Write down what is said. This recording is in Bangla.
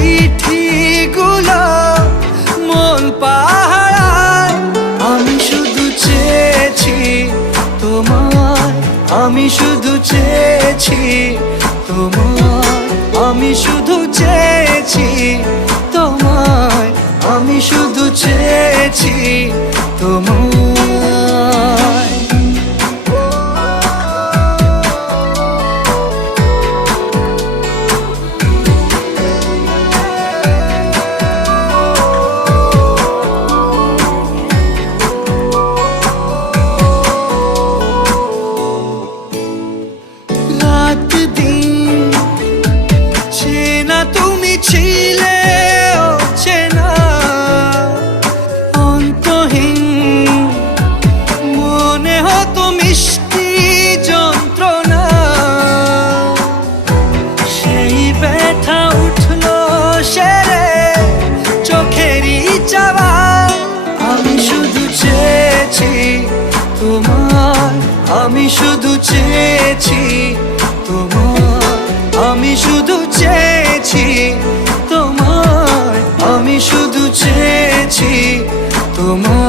চিঠিগুলো মন পাহারায়। আমি শুধু চেয়েছি তোমায়, আমি শুধু চেয়েছি তোমায়, আমি শুধু চেয়েছি তোমায়, আমি শুধু চেয়েছি তোমায়। রাত দিন চেনা তুমি ছিলে চেনা অন্তহীন, মনে হতো মিষ্টি যন্ত্রণা। সেই ব্যথা উঠলো সেরে চোখেরই চাওয়া। আমি শুধু চেয়েছি তোমার, আমি শুধু চেয়েছি তোমার, আমি শুধু চেয়েছি তোমার, আমি শুধু চেয়েছি তোমার।